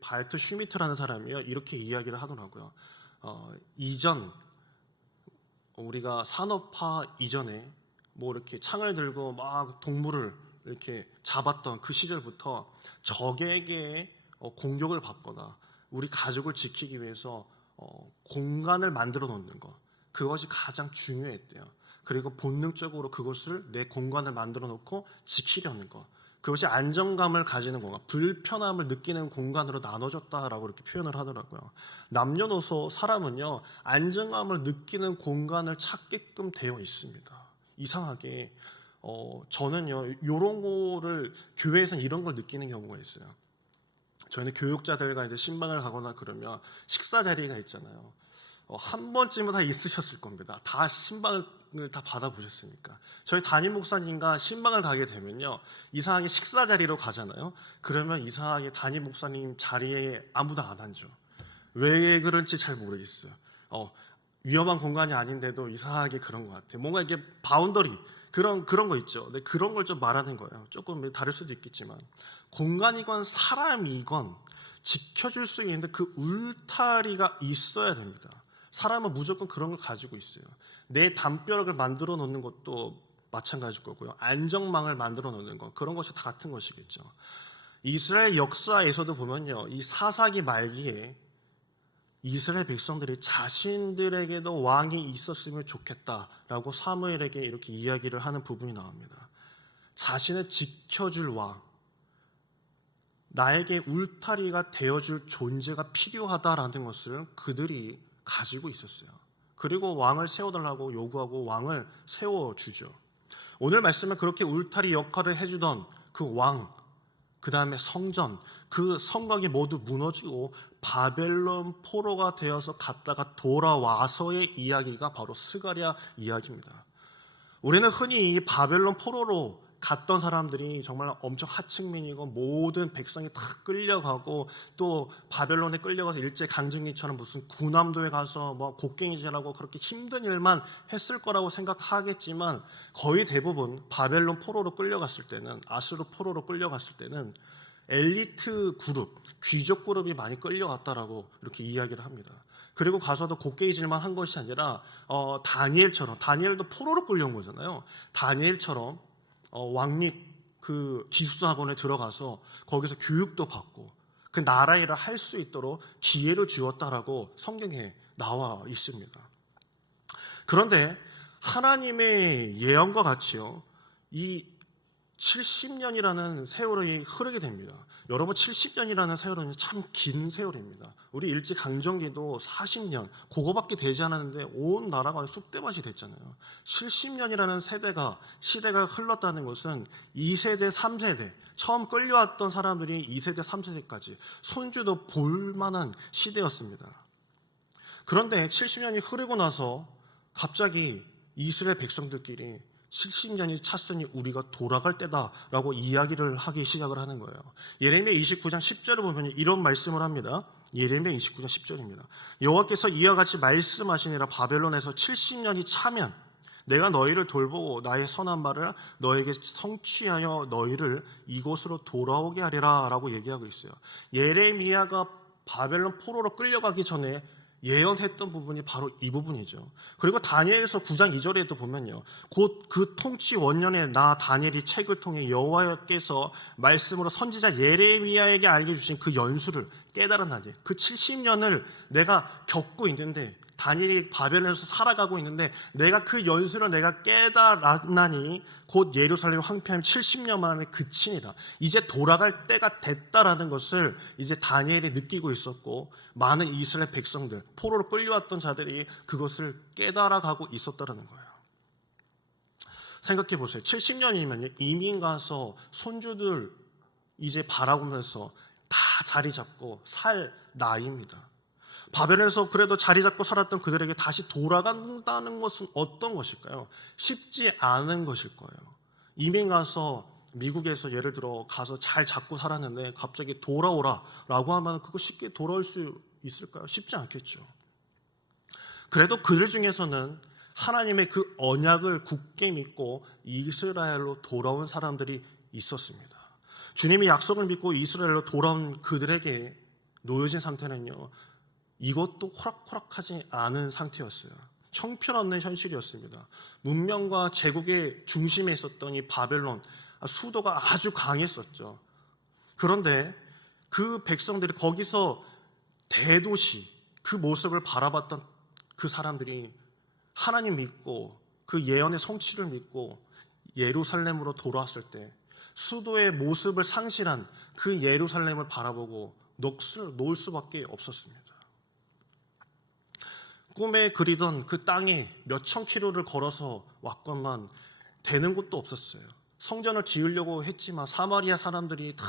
발트 슈미트라는 사람이요 이렇게 이야기를 하더라고요. 이전 우리가 산업화 이전에 뭐 이렇게 창을 들고 막 동물을 이렇게 잡았던 그 시절부터 적에게 공격을 받거나 우리 가족을 지키기 위해서 공간을 만들어 놓는 것, 그것이 가장 중요했대요. 그리고 본능적으로 그것을 내 공간을 만들어 놓고 지키려는 것, 그것이 안정감을 가지는 공간, 불편함을 느끼는 공간으로 나눠졌다라고 이렇게 표현을 하더라고요. 남녀노소 사람은요 안정감을 느끼는 공간을 찾게끔 되어 있습니다. 이상하게 저는요 이런 거를 교회에서는 이런 걸 느끼는 경우가 있어요. 저희는 교육자들과 이제 신방을 가거나 그러면 식사 자리가 있잖아요. 한 번쯤은 다 있으셨을 겁니다. 다 신방을 다 받아보셨으니까. 저희 담임 목사님과 신방을 가게 되면요 이상하게 식사 자리로 가잖아요. 그러면 이상하게 담임 목사님 자리에 아무도 안 앉아. 왜 그런지 잘 모르겠어요. 위험한 공간이 아닌데도 이상하게 그런 것 같아요. 뭔가 이게 바운더리 그런 거 있죠. 근데 그런 걸 좀 말하는 거예요. 조금 다를 수도 있겠지만 공간이건 사람이건 지켜줄 수 있는 그 울타리가 있어야 됩니다. 사람은 무조건 그런 걸 가지고 있어요. 내 담벼락을 만들어 놓는 것도 마찬가지일 거고요. 안정망을 만들어 놓는 것, 그런 것이 다 같은 것이겠죠. 이스라엘 역사에서도 보면요, 이 사사기 말기에 이스라엘 백성들이 자신들에게도 왕이 있었으면 좋겠다라고 사무엘에게 이렇게 이야기를 하는 부분이 나옵니다. 자신을 지켜줄 왕, 나에게 울타리가 되어줄 존재가 필요하다라는 것을 그들이 가지고 있었어요. 그리고 왕을 세워달라고 요구하고 왕을 세워주죠. 오늘 말씀은 그렇게 울타리 역할을 해주던 그 왕, 그 다음에 성전, 그 성곽이 모두 무너지고 바벨론 포로가 되어서 갔다가 돌아와서의 이야기가 바로 스가랴 이야기입니다. 우리는 흔히 이 바벨론 포로로 갔던 사람들이 정말 엄청 하층민이고 모든 백성이 다 끌려가고 또 바벨론에 끌려가서 일제강점기처럼 무슨 구남도에 가서 뭐 곡괭이질하고 그렇게 힘든 일만 했을 거라고 생각하겠지만 거의 대부분 바벨론 포로로 끌려갔을 때는, 아수르 포로로 끌려갔을 때는 엘리트 그룹, 귀족 그룹이 많이 끌려갔다라고 이렇게 이야기를 합니다. 그리고 가서도 곡괭이질만 한 것이 아니라 다니엘처럼, 다니엘도 포로로 끌려온 거잖아요. 다니엘처럼 왕립 그 기숙사학원에 들어가서 거기서 교육도 받고 그 나라 일을 할 수 있도록 기회를 주었다라고 성경에 나와 있습니다. 그런데 하나님의 예언과 같이요, 이 70년이라는 세월이 흐르게 됩니다. 여러분 70년이라는 세월은 참 긴 세월입니다. 우리 일제강점기도 40년 그거밖에 되지 않았는데 온 나라가 쑥대밭이 됐잖아요. 70년이라는 시대가 흘렀다는 것은 2세대 3세대 처음 끌려왔던 사람들이 2세대 3세대까지 손주도 볼만한 시대였습니다. 그런데 70년이 흐르고 나서 갑자기 이스라엘 백성들끼리 70년이 찼으니 우리가 돌아갈 때다라고 이야기를 하기 시작을 하는 거예요. 예레미야 29장 10절을 보면 이런 말씀을 합니다. 예레미야 29장 10절입니다. 여호와께서 이와 같이 말씀하시니라. 바벨론에서 70년이 차면 내가 너희를 돌보고 나의 선한 말을 너에게 성취하여 너희를 이곳으로 돌아오게 하리라 라고 얘기하고 있어요. 예레미야가 바벨론 포로로 끌려가기 전에 예언했던 부분이 바로 이 부분이죠. 그리고 다니엘서 9장 2절에도 보면요, 곧 그 통치 원년에 나 다니엘이 책을 통해 여호와께서 말씀으로 선지자 예레미야에게 알려주신 그 연수를 깨달았나니, 그 70년을 내가 겪고 있는데, 다니엘이 바벨론에서 살아가고 있는데 내가 그 연수를 내가 깨달았나니 곧 예루살렘 황폐함 70년 만에 그치니라. 이제 돌아갈 때가 됐다라는 것을 이제 다니엘이 느끼고 있었고 많은 이스라엘 백성들, 포로로 끌려왔던 자들이 그것을 깨달아가고 있었다라는 거예요. 생각해 보세요. 70년이면 이민 가서 손주들 이제 바라보면서 다 자리 잡고 살 나이입니다. 바벨론에서 그래도 자리 잡고 살았던 그들에게 다시 돌아간다는 것은 어떤 것일까요? 쉽지 않은 것일 거예요. 이민 가서 미국에서 예를 들어 가서 잘 잡고 살았는데 갑자기 돌아오라라고 하면 그거 쉽게 돌아올 수 있을까요? 쉽지 않겠죠. 그래도 그들 중에서는 하나님의 그 언약을 굳게 믿고 이스라엘로 돌아온 사람들이 있었습니다. 주님이 약속을 믿고 이스라엘로 돌아온 그들에게 놓여진 상태는요, 이것도 호락호락하지 않은 상태였어요. 형편없는 현실이었습니다. 문명과 제국의 중심에 있었던 이 바벨론, 수도가 아주 강했었죠. 그런데 그 백성들이 거기서 대도시, 그 모습을 바라봤던 그 사람들이 하나님 믿고 그 예언의 성취를 믿고 예루살렘으로 돌아왔을 때 수도의 모습을 상실한 그 예루살렘을 바라보고 놓을 수밖에 없었습니다. 꿈에 그리던 그 땅에 몇천 킬로를 걸어서 왔건만 되는 곳도 없었어요. 성전을 지으려고 했지만 사마리아 사람들이 다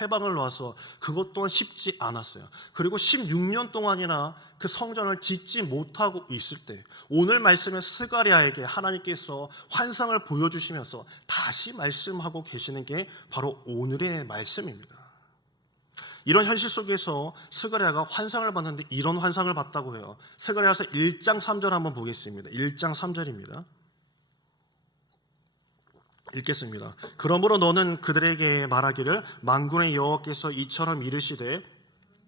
회방을 놔서 그것 또한 쉽지 않았어요. 그리고 16년 동안이나 그 성전을 짓지 못하고 있을 때 오늘 말씀의 스가랴에게 하나님께서 환상을 보여주시면서 다시 말씀하고 계시는 게 바로 오늘의 말씀입니다. 이런 현실 속에서 스가랴가 환상을 봤는데 이런 환상을 봤다고 해요. 스가랴서 1장 3절 한번 보겠습니다. 1장 3절입니다. 읽겠습니다. 그러므로 너는 그들에게 말하기를 만군의 여호와께서 이처럼 이르시되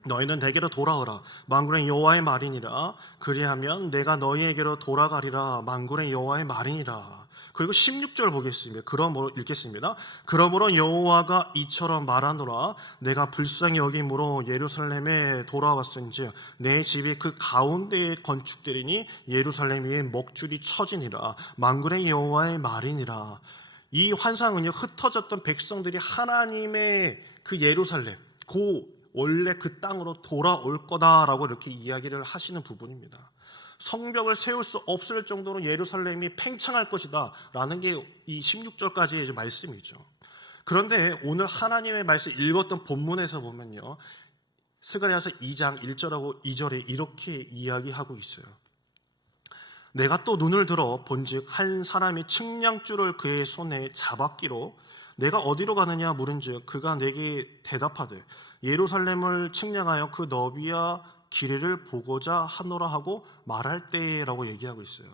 너희는 내게로 돌아오라 만군의 여호와의 말이니라 그리하면 내가 너희에게로 돌아가리라 만군의 여호와의 말이니라. 그리고 16절 보겠습니다. 그러므로 읽겠습니다. 그러므로 여호와가 이처럼 말하노라 내가 불쌍히 여김으로 예루살렘에 돌아왔은즉 내 집이 그 가운데에 건축되리니 예루살렘 위에 먹줄이 쳐지니라 만군의 여호와의 말이니라. 이 환상은요, 흩어졌던 백성들이 하나님의 그 예루살렘, 원래 그 땅으로 돌아올 거다라고 이렇게 이야기를 하시는 부분입니다. 성벽을 세울 수 없을 정도로 예루살렘이 팽창할 것이다 라는 게 이 16절까지의 말씀이죠. 그런데 오늘 하나님의 말씀 읽었던 본문에서 보면요, 스가랴서 2장 1절하고 2절에 이렇게 이야기하고 있어요. 내가 또 눈을 들어 본즉 한 사람이 측량줄을 그의 손에 잡았기로 내가 어디로 가느냐 물은즉 그가 내게 대답하되 예루살렘을 측량하여 그 너비와 길이를 보고자 하노라 하고 말할 때라고 얘기하고 있어요.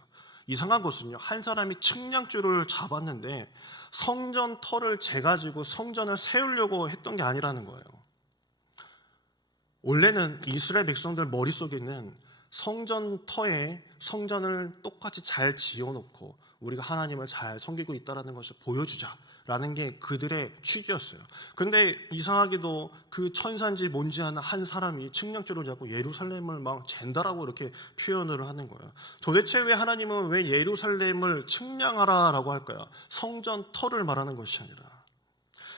이상한 것은요, 한 사람이 측량줄을 잡았는데 성전 터를 재가지고 성전을 세우려고 했던 게 아니라는 거예요. 원래는 이스라엘 백성들 머릿속에는 성전 터에 성전을 똑같이 잘 지어놓고 우리가 하나님을 잘 섬기고 있다는 것을 보여주자라는 게 그들의 취지였어요. 근데 이상하게도 그 천산지 뭔지 아는 한 사람이 측량줄을 잡고 예루살렘을 막 잰다라고 이렇게 표현을 하는 거예요. 도대체 왜 하나님은 왜 예루살렘을 측량하라라고 할까요? 성전 터를 말하는 것이 아니라.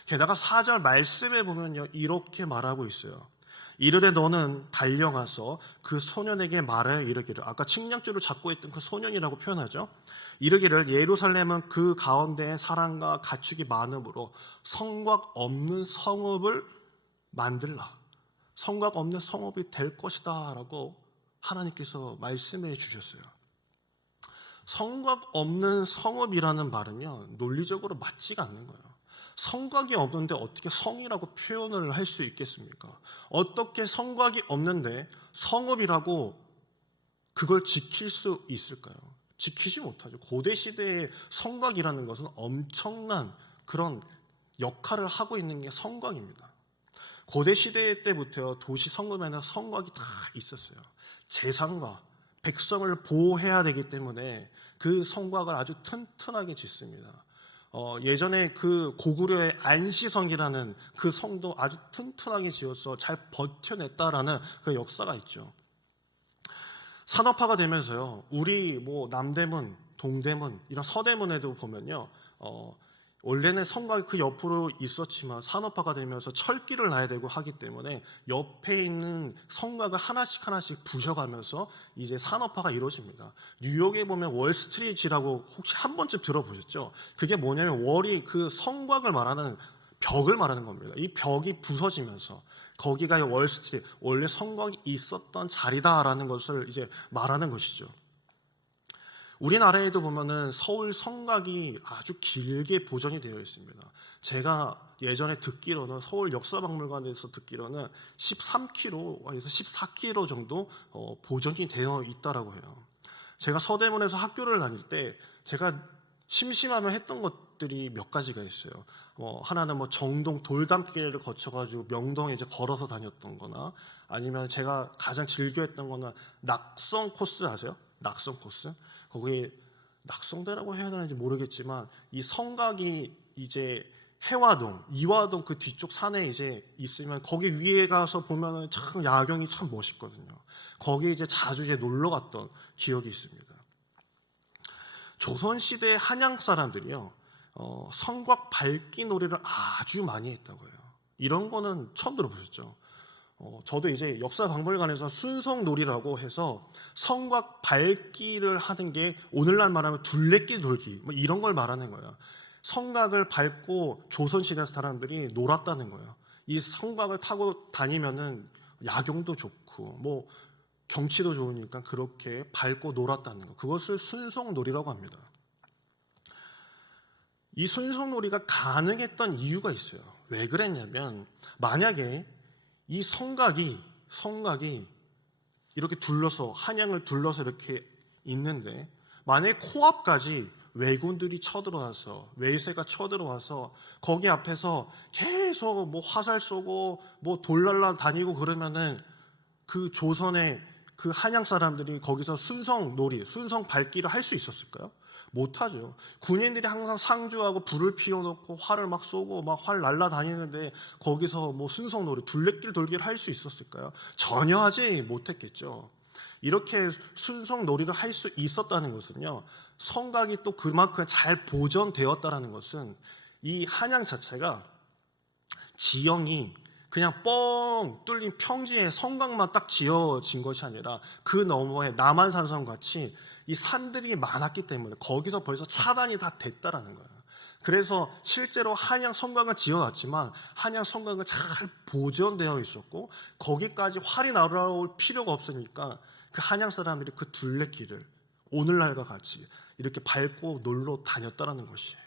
게다가 4절 말씀에 보면요, 이렇게 말하고 있어요. 이르되 너는 달려가서 그 소년에게 말하여 이르기를, 아까 측량줄을 잡고 있던 그 소년이라고 표현하죠. 이르기를 예루살렘은 그 가운데에 사람과 가축이 많으므로 성곽 없는 성읍을 만들라. 성곽 없는 성읍이 될 것이다 라고 하나님께서 말씀해 주셨어요. 성곽 없는 성읍이라는 말은요, 논리적으로 맞지가 않는 거예요. 성곽이 없는데 어떻게 성이라고 표현을 할 수 있겠습니까? 어떻게 성곽이 없는데 성읍이라고 그걸 지킬 수 있을까요? 지키지 못하죠. 고대 시대의 성곽이라는 것은 엄청난 그런 역할을 하고 있는 게 성곽입니다. 고대 시대 때부터 도시 성읍에는 성곽이 다 있었어요. 재상과 백성을 보호해야 되기 때문에 그 성곽을 아주 튼튼하게 짓습니다. 예전에 그 고구려의 안시성이라는 그 성도 아주 튼튼하게 지어서 잘 버텨냈다라는 그 역사가 있죠. 산업화가 되면서요, 우리 뭐 남대문, 동대문, 이런 서대문에도 보면요, 원래는 성곽이 그 옆으로 있었지만 산업화가 되면서 철길을 놔야 되고 하기 때문에 옆에 있는 성곽을 하나씩 하나씩 부셔가면서 이제 산업화가 이루어집니다. 뉴욕에 보면 월스트리트라고 혹시 한 번쯤 들어보셨죠? 그게 뭐냐면 월이 그 성곽을 말하는 벽을 말하는 겁니다. 이 벽이 부서지면서 거기가 월스트리트, 원래 성곽이 있었던 자리다라는 것을 이제 말하는 것이죠. 우리나라에도 보면은 서울 성곽이 아주 길게 보존이 되어 있습니다. 제가 예전에 듣기로는 서울 역사박물관에서 듣기로는 13km에서 14km 정도 보존이 되어 있다라고 해요. 제가 서대문에서 학교를 다닐 때 제가 심심하면 했던 것들이 몇 가지가 있어요. 하나는 뭐 정동 돌담길을 거쳐가지고 명동에 이제 걸어서 다녔던 거나, 아니면 제가 가장 즐겨했던 거는 낙성 코스 아세요? 낙성 코스? 거기 낙성대라고 해야 되는지 모르겠지만 이 성곽이 이제 해화동, 이화동 그 뒤쪽 산에 이제 있으면 거기 위에 가서 보면은 참 야경이 참 멋있거든요. 거기 이제 자주 이제 놀러 갔던 기억이 있습니다. 조선시대 한양 사람들이요, 성곽 밟기 놀이를 아주 많이 했다고 해요. 이런 거는 처음 들어보셨죠? 저도 이제 역사박물관에서 순성놀이라고 해서 성곽 밟기를 하는 게 오늘날 말하면 둘레길 돌기 뭐 이런 걸 말하는 거예요. 성곽을 밟고 조선시대 사람들이 놀았다는 거예요. 이 성곽을 타고 다니면은 야경도 좋고 뭐 경치도 좋으니까 그렇게 밟고 놀았다는 거. 그것을 순성놀이라고 합니다. 이 순성놀이가 가능했던 이유가 있어요. 왜 그랬냐면, 만약에 이 성곽이 이렇게 둘러서, 한양을 둘러서 이렇게 있는데, 만약에 코앞까지 왜군들이 쳐들어와서, 외세가 쳐들어와서 거기 앞에서 계속 뭐 화살 쏘고 뭐 돌날라 다니고 그러면은 그 조선의 그 한양 사람들이 거기서 순성놀이, 순성 밟기를 할 수 있었을까요? 못하죠. 군인들이 항상 상주하고 불을 피워놓고 활을 막 쏘고 막 활 날라다니는데 거기서 뭐 순성놀이, 둘레길 돌기를 할 수 있었을까요? 전혀 하지 못했겠죠. 이렇게 순성놀이를 할 수 있었다는 것은요, 성곽이 또 그만큼 잘 보존되었다는 것은 이 한양 자체가 지형이 그냥 뻥 뚫린 평지에 성곽만 딱 지어진 것이 아니라 그 너머에 남한산성 같이 이 산들이 많았기 때문에 거기서 벌써 차단이 다 됐다라는 거예요. 그래서 실제로 한양 성곽은 지어놨지만 한양 성곽은 잘 보존되어 있었고 거기까지 활이 날아올 필요가 없으니까 그 한양 사람들이 그 둘레길을 오늘날과 같이 이렇게 밟고 놀러 다녔다라는 것이에요.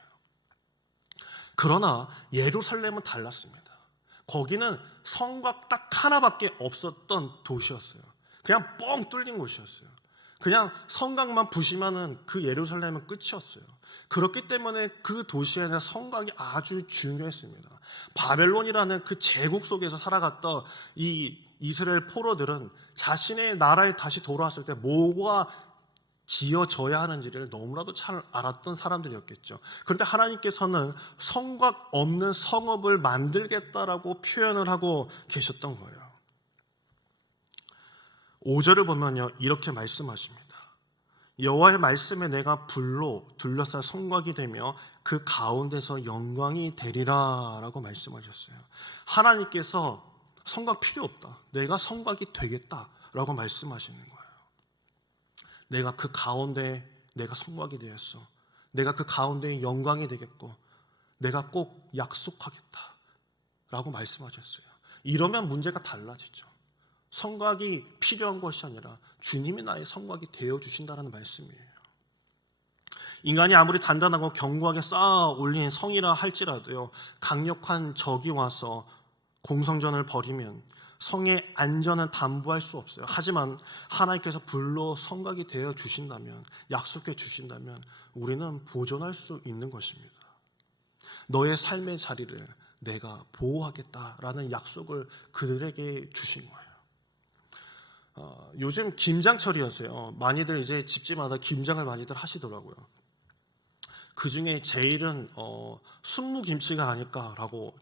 그러나 예루살렘은 달랐습니다. 거기는 성곽 딱 하나밖에 없었던 도시였어요. 그냥 뻥 뚫린 곳이었어요. 그냥 성곽만 부시면은 그 예루살렘은 끝이었어요. 그렇기 때문에 그 도시에는 성곽이 아주 중요했습니다. 바벨론이라는 그 제국 속에서 살아갔던 이 이스라엘 포로들은 자신의 나라에 다시 돌아왔을 때 뭐가 지어져야 하는지를 너무나도 잘 알았던 사람들이었겠죠. 그런데 하나님께서는 성곽 없는 성읍을 만들겠다라고 표현을 하고 계셨던 거예요. 5절을 보면요, 이렇게 말씀하십니다. 여호와의 말씀에 내가 불로 둘러쌀 성곽이 되며 그 가운데서 영광이 되리라 라고 말씀하셨어요. 하나님께서 성곽 필요 없다, 내가 성곽이 되겠다 라고 말씀하시는 거예요. 내가 그 가운데 내가 성곽이 되었어. 내가 그 가운데 영광이 되겠고 내가 꼭 약속하겠다 라고 말씀하셨어요. 이러면 문제가 달라지죠. 성곽이 필요한 것이 아니라 주님이 나의 성곽이 되어주신다는 말씀이에요. 인간이 아무리 단단하고 견고하게 쌓아 올린 성이라 할지라도요, 강력한 적이 와서 공성전을 벌이면 성의 안전은 담보할 수 없어요. 하지만 하나님께서 불로 성곽이 되어 주신다면, 약속해 주신다면 우리는 보존할 수 있는 것입니다. 너의 삶의 자리를 내가 보호하겠다라는 약속을 그들에게 주신 거예요. 요즘 김장철이어서요, 많이들 이제 집집마다 김장을 많이들 하시더라고요. 그 중에 제일은 순무김치가 아닐까라고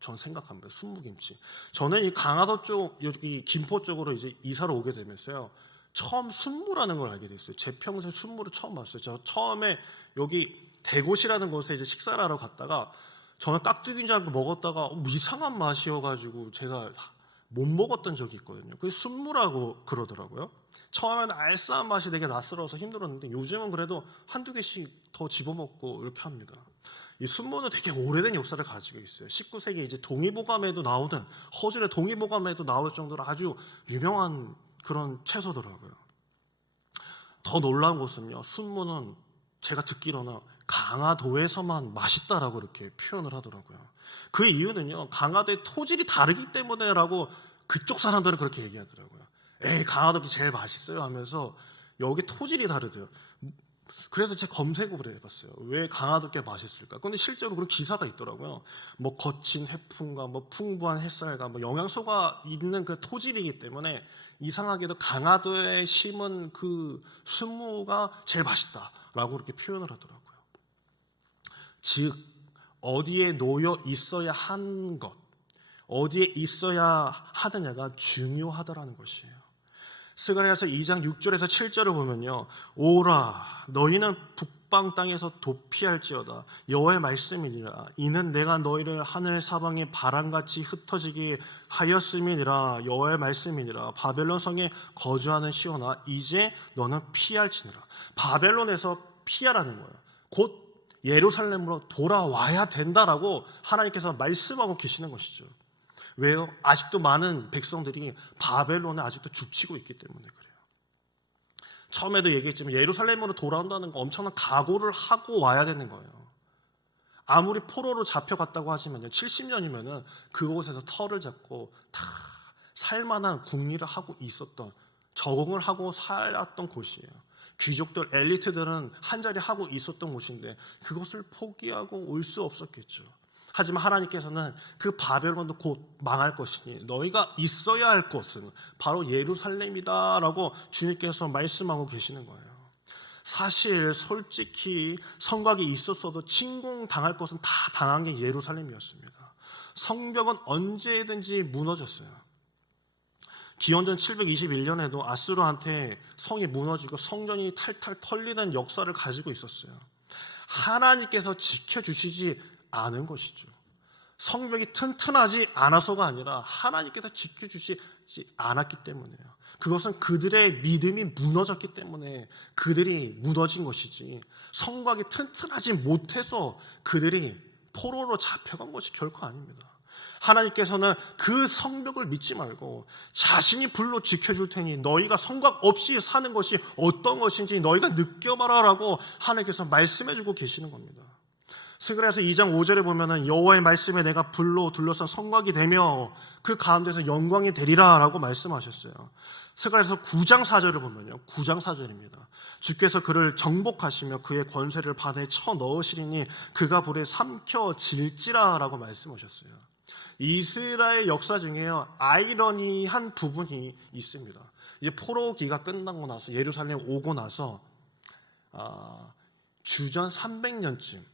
전 생각합니다. 순무김치. 저는 이 강화도 쪽, 여기 김포 쪽으로 이제 이사를 오게 되면서요, 처음 순무라는 걸 알게 됐어요. 제 평생 순무를 처음 봤어요. 저 처음에 여기 대곳이라는 곳에 이제 식사를 하러 갔다가 저는 깍두기인 줄 알고 먹었다가 이상한 맛이어가지고 제가 못 먹었던 적이 있거든요. 그게 순무라고 그러더라고요. 처음에는 알싸한 맛이 되게 낯설어서 힘들었는데 요즘은 그래도 한두 개씩 더 집어먹고 이렇게 합니다. 이 순무는 되게 오래된 역사를 가지고 있어요. 19세기 이제 동의보감에도 나오던, 허준의 동의보감에도 나올 정도로 아주 유명한 그런 채소더라고요. 더 놀라운 것은요, 순무는 제가 듣기로는 강화도에서만 맛있다라고 이렇게 표현을 하더라고요. 그 이유는요, 강화도의 토질이 다르기 때문에라고 그쪽 사람들은 그렇게 얘기하더라고요. 에이, 강화도가 제일 맛있어요 하면서 여기 토질이 다르대요. 그래서 제가 검색을 해봤어요. 왜 강화도께 맛있을까? 근데 실제로 그런 기사가 있더라고요. 뭐 거친 해풍과 뭐 풍부한 햇살과 뭐 영양소가 있는 그 토질이기 때문에 이상하게도 강화도에 심은 그 순무가 제일 맛있다라고 그렇게 표현을 하더라고요. 즉 어디에 놓여 있어야 한 것, 어디에 있어야 하느냐가 중요하다라는 것이에요. 스가랴서 2장 6절에서 7절을 보면요, 오라 너희는 북방 땅에서 도피할지어다 여호와의 말씀이니라. 이는 내가 너희를 하늘 사방에 바람같이 흩어지게 하였음이니라. 여호와의 말씀이니라. 바벨론 성에 거주하는 시온아 이제 너는 피할지니라. 바벨론에서 피하라는 거예요. 곧 예루살렘으로 돌아와야 된다라고 하나님께서 말씀하고 계시는 것이죠. 왜요? 아직도 많은 백성들이 바벨론에 아직도 죽치고 있기 때문에 그래요. 처음에도 얘기했지만 예루살렘으로 돌아온다는 거 엄청난 각오를 하고 와야 되는 거예요. 아무리 포로로 잡혀갔다고 하지만요, 70년이면은 그곳에서 터를 잡고 다 살만한 국리를 하고 있었던, 적응을 하고 살았던 곳이에요. 귀족들, 엘리트들은 한자리 하고 있었던 곳인데 그것을 포기하고 올 수 없었겠죠. 하지만 하나님께서는 그 바벨론도 곧 망할 것이니 너희가 있어야 할 곳은 바로 예루살렘이다라고 주님께서 말씀하고 계시는 거예요. 사실 솔직히 성곽이 있었어도 침공당할 것은 다 당한 게 예루살렘이었습니다. 성벽은 언제든지 무너졌어요. 기원전 721년에도 아수르한테 성이 무너지고 성전이 탈탈 털리는 역사를 가지고 있었어요. 하나님께서 지켜주시지 않은 것이죠. 성벽이 튼튼하지 않아서가 아니라 하나님께서 지켜주시지 않았기 때문이에요. 그것은 그들의 믿음이 무너졌기 때문에 그들이 무너진 것이지, 성곽이 튼튼하지 못해서 그들이 포로로 잡혀간 것이 결코 아닙니다. 하나님께서는 그 성벽을 믿지 말고 자신이 불로 지켜줄 테니 너희가 성곽 없이 사는 것이 어떤 것인지 너희가 느껴봐라라고 하나님께서 말씀해주고 계시는 겁니다. 스가랴서 2장 5절에 보면은 여호와의 말씀에 내가 불로 둘러싼 성곽이 되며 그 가운데서 영광이 되리라 라고 말씀하셨어요. 스가랴서 9장 4절을 보면요, 9장 4절입니다. 주께서 그를 정복하시며 그의 권세를 바다에 쳐넣으시리니 그가 불에 삼켜질지라 라고 말씀하셨어요. 이스라엘 역사 중에요, 아이러니한 부분이 있습니다. 이제 포로기가 끝나고 나서 예루살렘 오고 나서 주전 300년쯤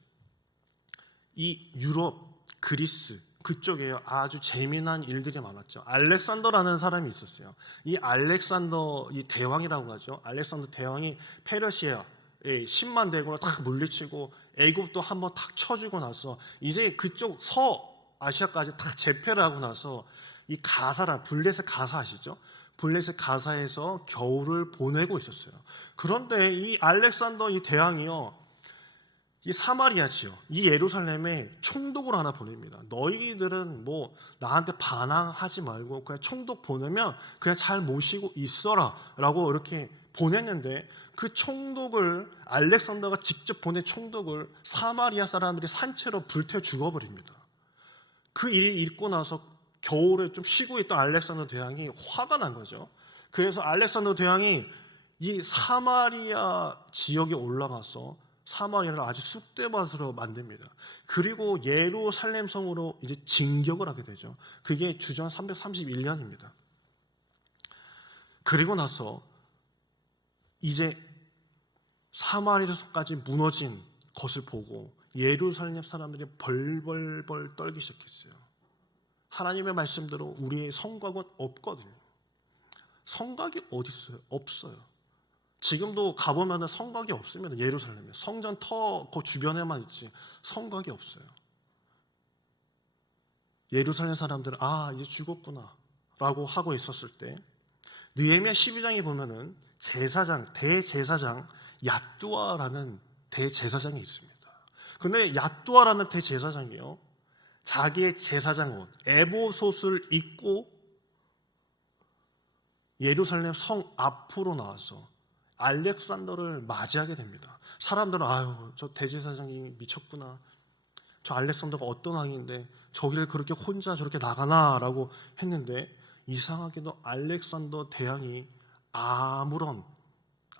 이 유럽, 그리스 그쪽에 아주 재미난 일들이 많았죠. 알렉산더라는 사람이 있었어요. 이 알렉산더, 이 대왕이라고 하죠. 알렉산더 대왕이 페르시아에 10만 대군을 탁 물리치고 애굽도 한번 탁 쳐주고 나서 이제 그쪽 서아시아까지 탁 제패를 하고 나서 이 가사라, 블레셋 가사 아시죠? 블레셋 가사에서 겨울을 보내고 있었어요. 그런데 이 알렉산더 이 대왕이요, 이 사마리아 지역, 이 예루살렘에 총독을 하나 보냅니다. 너희들은 뭐 나한테 반항하지 말고 그냥 총독 보내면 그냥 잘 모시고 있어라 라고 이렇게 보냈는데, 그 총독을, 알렉산더가 직접 보낸 총독을 사마리아 사람들이 산채로 불태워 죽어버립니다. 그 일이 있고 나서 겨울에 좀 쉬고 있던 알렉산더 대왕이 화가 난 거죠. 그래서 알렉산더 대왕이 이 사마리아 지역에 올라가서 사마리아를 아주 쑥대밭으로 만듭니다. 그리고 예루살렘 성으로 이제 진격을 하게 되죠. 그게 주전 331년입니다. 그리고 나서 이제 사마리아까지 무너진 것을 보고 예루살렘 사람들이 벌벌벌 떨기 시작했어요. 하나님의 말씀대로 우리의 성곽은 없거든요. 성곽이 어디 있어요? 없어요. 지금도 가보면 성곽이 없습니다. 예루살렘에 성전 터 그 주변에만 있지 성곽이 없어요. 예루살렘 사람들은 이제 죽었구나 라고 하고 있었을 때, 느헤미야 12장에 보면은 제사장, 대제사장 얏두아라는 대제사장이 있습니다. 근데 얏두아라는 대제사장이요, 자기의 제사장 옷 에보솥을 입고 예루살렘 성 앞으로 나와서 알렉산더를 맞이하게 됩니다. 사람들은 저 대제사장이 미쳤구나, 저 알렉산더가 어떤 왕인데 저기를 그렇게 혼자 저렇게 나가나 라고 했는데, 이상하게도 알렉산더 대왕이 아무런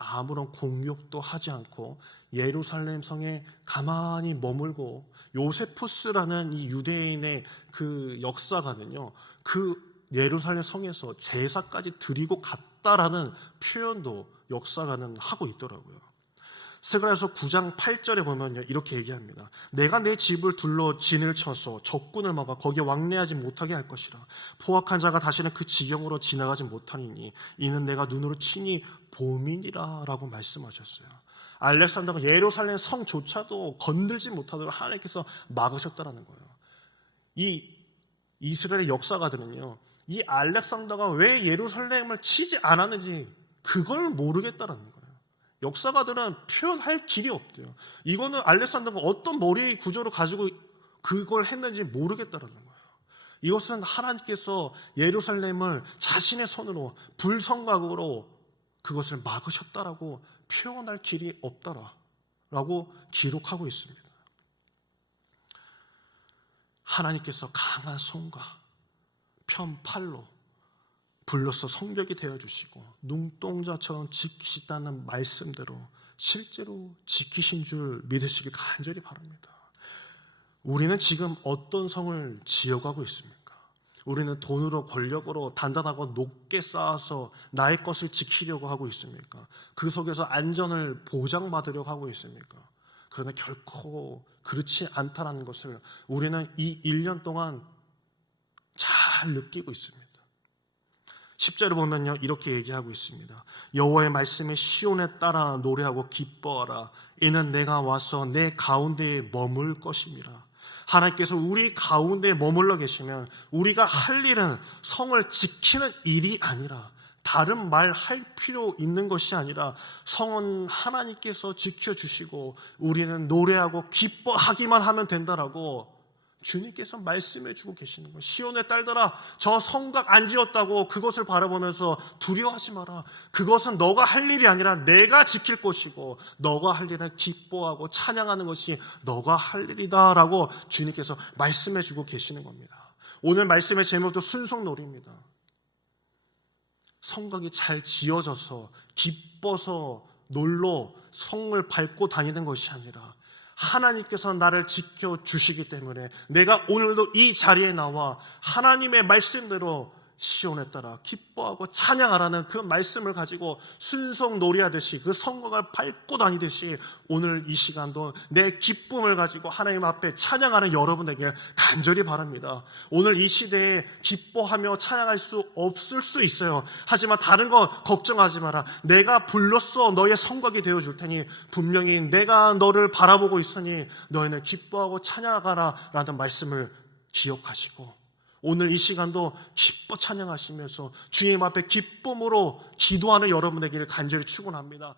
아무런 공격도 하지 않고 예루살렘 성에 가만히 머물고, 요세푸스라는 이 유대인의 그 역사가는요, 그 예루살렘 성에서 제사까지 드리고 갔다라는 표현도 역사가는 하고 있더라고요. 스데가랴서 9장 8절에 보면요, 이렇게 얘기합니다. 내가 내 집을 둘러 진을 쳐서 적군을 막아 거기에 왕래하지 못하게 할 것이라. 포악한 자가 다시는 그 지경으로 지나가지 못하니니 이는 내가 눈으로 친히 봄이니라 라고 말씀하셨어요. 알렉산더가 예루살렘 성조차도 건들지 못하도록 하나님께서 막으셨다라는 거예요. 이 이스라엘의 역사가들은요, 이 알렉산더가 왜 예루살렘을 치지 않았는지 그걸 모르겠다라는 거예요. 역사가들은 표현할 길이 없대요. 이거는 알렉산더가 어떤 머리 구조를 가지고 그걸 했는지 모르겠다라는 거예요. 이것은 하나님께서 예루살렘을 자신의 손으로 불성각으로 그것을 막으셨다라고 표현할 길이 없다라고 기록하고 있습니다. 하나님께서 강한 손과 편팔로 불러서 성벽이 되어주시고 눈동자처럼 지키시다는 말씀대로 실제로 지키신 줄 믿으시길 간절히 바랍니다. 우리는 지금 어떤 성을 지어가고 있습니까? 우리는 돈으로 권력으로 단단하고 높게 쌓아서 나의 것을 지키려고 하고 있습니까? 그 속에서 안전을 보장받으려고 하고 있습니까? 그러나 결코 그렇지 않다는 것을 우리는 이 1년 동안 잘 느끼고 있습니다. 10절을 보면요, 이렇게 얘기하고 있습니다. 여호와의 말씀에 시온에 따라 노래하고 기뻐하라. 이는 내가 와서 내 가운데에 머물 것입니다. 하나님께서 우리 가운데에 머물러 계시면 우리가 할 일은 성을 지키는 일이 아니라, 다른 말 할 필요 있는 것이 아니라 성은 하나님께서 지켜주시고 우리는 노래하고 기뻐하기만 하면 된다라고 주님께서 말씀해 주고 계시는 거예요. 시온의 딸들아, 저 성곽 안 지었다고 그것을 바라보면서 두려워하지 마라. 그것은 너가 할 일이 아니라 내가 지킬 것이고, 너가 할 일은 기뻐하고 찬양하는 것이 너가 할 일이다 라고 주님께서 말씀해 주고 계시는 겁니다. 오늘 말씀의 제목도 순송놀이입니다. 성곽이 잘 지어져서 기뻐서 놀러 성을 밟고 다니는 것이 아니라 하나님께서 나를 지켜주시기 때문에 내가 오늘도 이 자리에 나와 하나님의 말씀대로 시온에 따라 기뻐하고 찬양하라는 그 말씀을 가지고 순송놀이하듯이 그 성곽을 밟고 다니듯이 오늘 이 시간도 내 기쁨을 가지고 하나님 앞에 찬양하는 여러분에게 간절히 바랍니다. 오늘 이 시대에 기뻐하며 찬양할 수 없을 수 있어요. 하지만 다른 거 걱정하지 마라. 내가 불렀어 너의 성곽이 되어줄 테니 분명히 내가 너를 바라보고 있으니 너희는 기뻐하고 찬양하라 라는 말씀을 기억하시고, 오늘 이 시간도 기뻐 찬양하시면서 주님 앞에 기쁨으로 기도하는 여러분에게 간절히 축원합니다.